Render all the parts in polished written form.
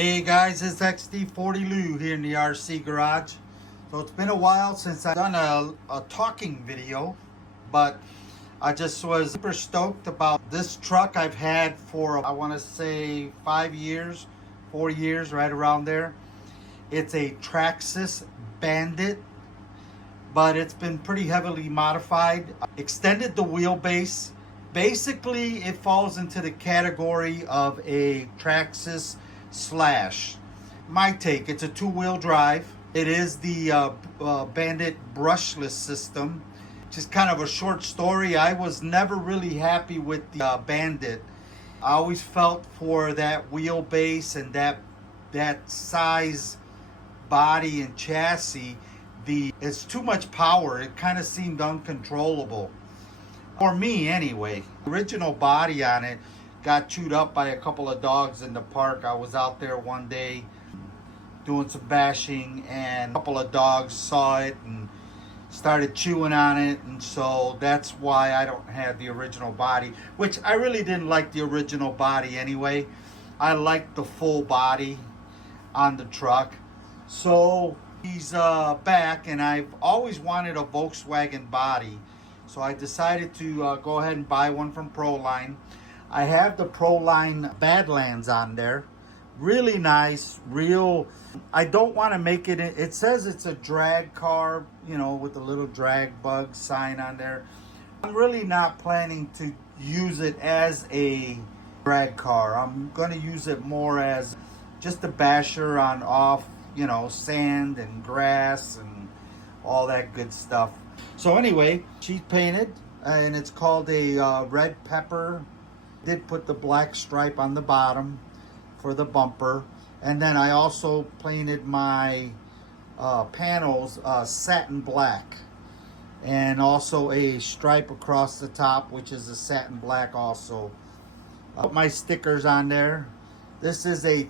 Hey guys, it's XD40 Lou here in the RC garage. So it's been a while since I've done a talking video, but I just was super stoked about this truck I've had for, I want to say 5 years, 4 years, right around there. It's a Traxxas Bandit, but it's been pretty heavily modified. Extended the wheelbase. Basically, it falls into the category of a Traxxas Slash. My take, it's a two-wheel drive. It is the Bandit brushless system. Just kind of a short story. I was never really happy with the Bandit. I always felt for that wheelbase and that size body and chassis, it's too much power. It kind of seemed uncontrollable. For me anyway. Original body on it got chewed up by a couple of dogs in the park. I was out there one day doing some bashing and a couple of dogs saw it and started chewing on it, and so that's why I don't have the original body, which I really didn't like the original body anyway. I like the full body on the truck. So he's back, and I've always wanted a Volkswagen body, so I decided to go ahead and buy one from Proline. I have the Proline Badlands on there. Really nice, real. I don't want to make it, it says it's a drag car, you know, with a little drag bug sign on there. I'm really not planning to use it as a drag car. I'm going to use it more as just a basher on off, you know, sand and grass and all that good stuff. So anyway, she's painted, and it's called a red pepper. Did put the black stripe on the bottom for the bumper, and then I also painted my panels satin black, and also a stripe across the top, which is a satin black also. Put my stickers on there. This is a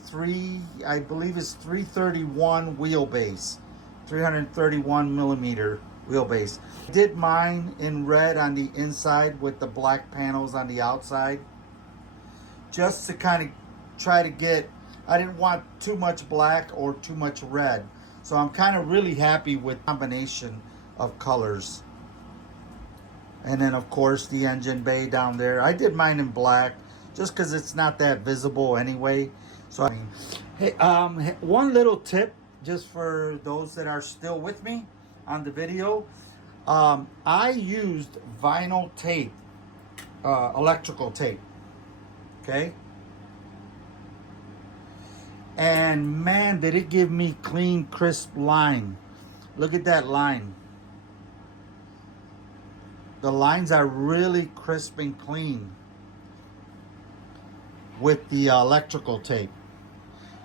I believe it's 331 wheelbase, 331 millimeter wheelbase. I did mine in red on the inside with the black panels on the outside, just to kind of try to get, I didn't want too much black or too much red. So I'm kind of really happy with the combination of colors. And then of course the engine bay down there. I did mine in black just because it's not that visible anyway. So I mean, hey, one little tip just for those that are still with me on the video. I used vinyl tape, electrical tape. Okay, and man, did it give me clean, crisp line. Look at that line. The lines are really crisp and clean with the electrical tape.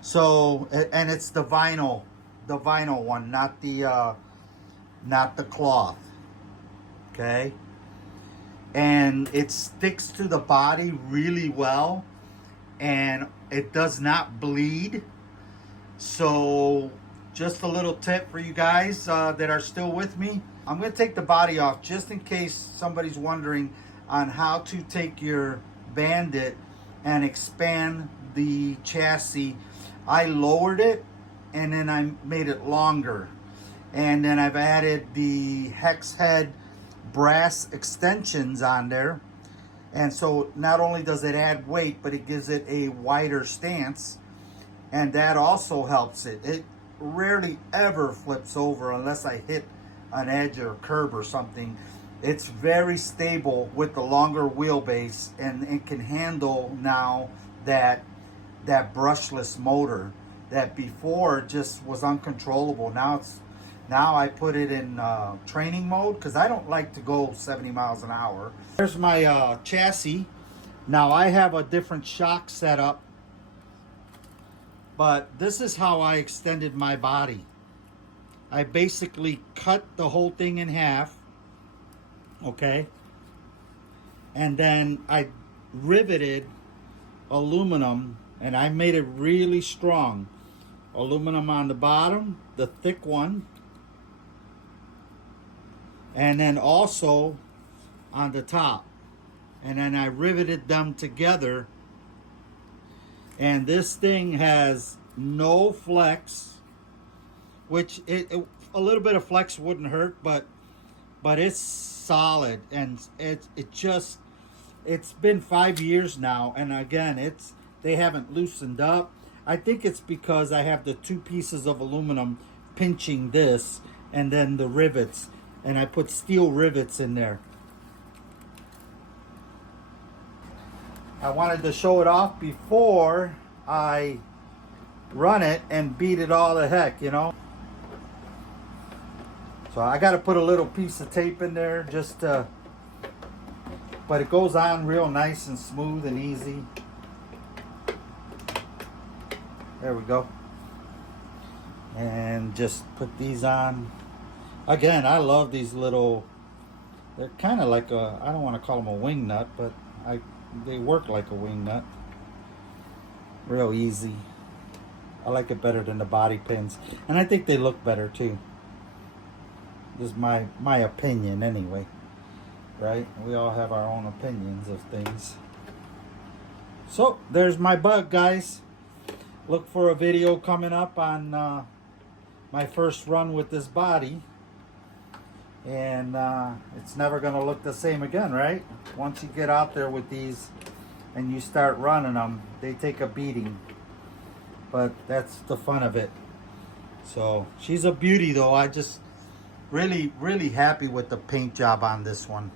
So, and it's the vinyl one, not the cloth. Okay. And it sticks to the body really well, and it does not bleed. So just a little tip for you guys that are still with me. I'm going to take the body off just in case somebody's wondering on how to take your Bandit and expand the chassis. I lowered it and then I made it longer, and then I've added the hex head brass extensions on there, and so not only does it add weight, but it gives it a wider stance, and that also helps it. It rarely ever flips over unless I hit an edge or a curb or something. It's very stable with the longer wheelbase, and it can handle now that brushless motor that before just was uncontrollable. Now I put it in training mode because I don't like to go 70 miles an hour. There's my chassis. Now I have a different shock setup, but this is how I extended my body. I basically cut the whole thing in half, okay? And then I riveted aluminum, and I made it really strong. Aluminum on the bottom, the thick one, and then also on the top. And then I riveted them together, and this thing has no flex, which a little bit of flex wouldn't hurt, but it's solid, and it's been 5 years now, and again, they haven't loosened up. I think it's because I have the two pieces of aluminum pinching this, and then the rivets, and I put steel rivets in there. I wanted to show it off before I run it and beat it all to heck, you know. So I got to put a little piece of tape in there just to, but it goes on real nice and smooth and easy. There we go. And just put these on. Again, I love these little, they're kind of like a, I don't want to call them a wing nut, but they work like a wing nut. Real easy. I like it better than the body pins. And I think they look better too. This is my opinion anyway. Right? We all have our own opinions of things. So, there's my bug, guys. Look for a video coming up on my first run with this body. And it's never going to look the same again, right? Once you get out there with these and you start running them, they take a beating. But that's the fun of it. So, she's a beauty though. I just really happy with the paint job on this one.